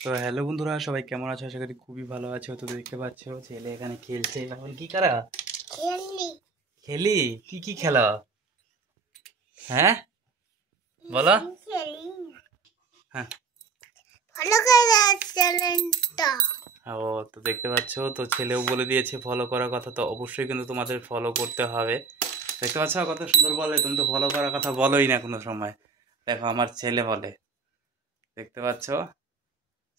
তো হ্যালো বন্ধুরা, সবাই কেমন আছো? আশা করি খুবই ভালো আছো। তো দেখতে পাচ্ছ ছেলে এখানে খেলছে। এখন কি করা খেলি খেলি? কি কি খেলা? হ্যাঁ বলো। খেলি হ্যাঁ। ভালো করে চ্যানেলটা ও, তো দেখতে পাচ্ছ, তো ছেলেও বলে দিয়েছে ফলো করার কথা। তো অবশ্যই কিন্তু তোমাদের ফলো করতে হবে। দেখতে পাচ্ছ কত সুন্দর বলে। তুমি তো ফলো করার কথা বলোই না কোনো সময়। দেখো আমার ছেলে বলে। দেখতে পাচ্ছ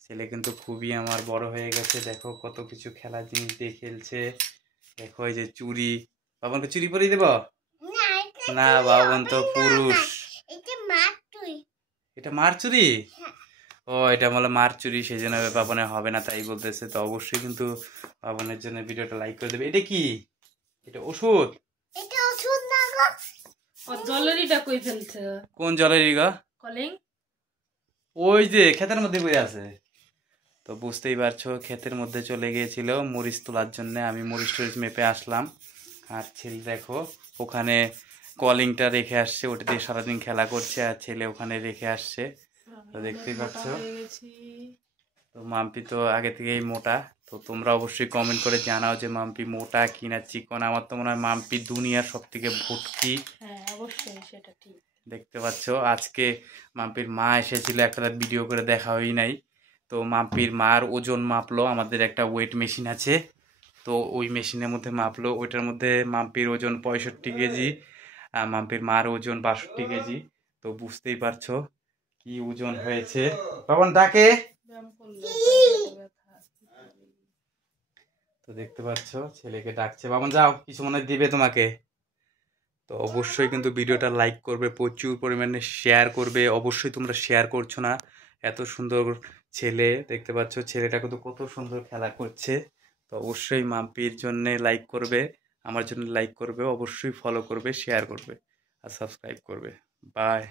ছেলে কিন্তু খুবই আমার বড় হয়ে গেছে। দেখো কত কিছু খেলার জিনিস দিয়ে খেলছে। দেখো এই যে চুড়ি। বাবাকে চুড়ি পরিয়ে দেবো? না এটা না, চুরি বাবন হবে তো না পুরুষ। এটা মার তুই এটা মার চুরি? হ্যাঁ, ও, এটা বলে মার চুরি, সেই জন্য বাবনের হবে না তাই বলতেছে। তো অবশ্যই কিন্তু বাবনের জন্য ভিডিওটা লাইক করে দেবে। এটা কি? এটা ওষুধ? এটা ওষুধ না গো ও জলেরিটা কই ফেলছে কোন জলের গা? কলিং ওই যে ক্ষেতের মধ্যে বই আছে। তো বুঝতেই পারছো ক্ষেতের মধ্যে চলে গিয়েছিল মরিচ তোলার জন্য। আমি মরিচ টরিচ মেপে আসলাম। আর ছেলে দেখো ওখানে কলিংটা রেখে আসছে, ওটা দিয়ে সারাদিন খেলা করছে। আর ছেলে ওখানে রেখে আসছে। তো দেখতেই পাচ্ছ। হয়ে গেছি। তো মাম্পি তো আগে থেকেই মোটা। তো তোমরা অবশ্যই কমেন্ট করে জানাও যে মাম্পি মোটা কি না চিকন। আমার তো মনে হয় মাম্পি দুনিয়ার সব থেকে ভুটকি। হ্যাঁ অবশ্যই সেটা ঠিক। দেখতে পাচ্ছ আজকে মাম্পির মা এসেছিল, একটা ভিডিও করে দেখা হয় নাই। তো মাম্পির মার ওজন মাপলো। আমাদের একটা ওয়েট মেশিন আছে, তো ওই মেশিনের মধ্যে মাপলো। ওইটার মধ্যে মাম্পির ওজন 65 কেজি, আর মাম্পির মার ওজন 62 কেজি। তো বুঝতেই পারছো কি ওজন হয়েছে। তখন ডাকে। ব্যায়াম করলে পায়ে ব্যথা। তো দেখতে পাচ্ছ ছেলেকে ডাকছে। বাবন যাও, কিছু মনে হয় দিবে তোমাকে। তো অবশ্যই কিন্তু ভিডিওটা লাইক করবে, প্রচুর পরিমাণে শেয়ার করবে। অবশ্যই তোমরা শেয়ার করছো না। এত সুন্দর ছেলে, দেখতে পাচ্ছ ছেলেটা কিন্তু কত সুন্দর খেলা করছে। তো অবশ্যই মাম্পির জন্য লাইক করবে, আমার জন্য লাইক করবে, অবশ্যই ফলো করবে, শেয়ার করবে আর সাবস্ক্রাইব করবে। বাই।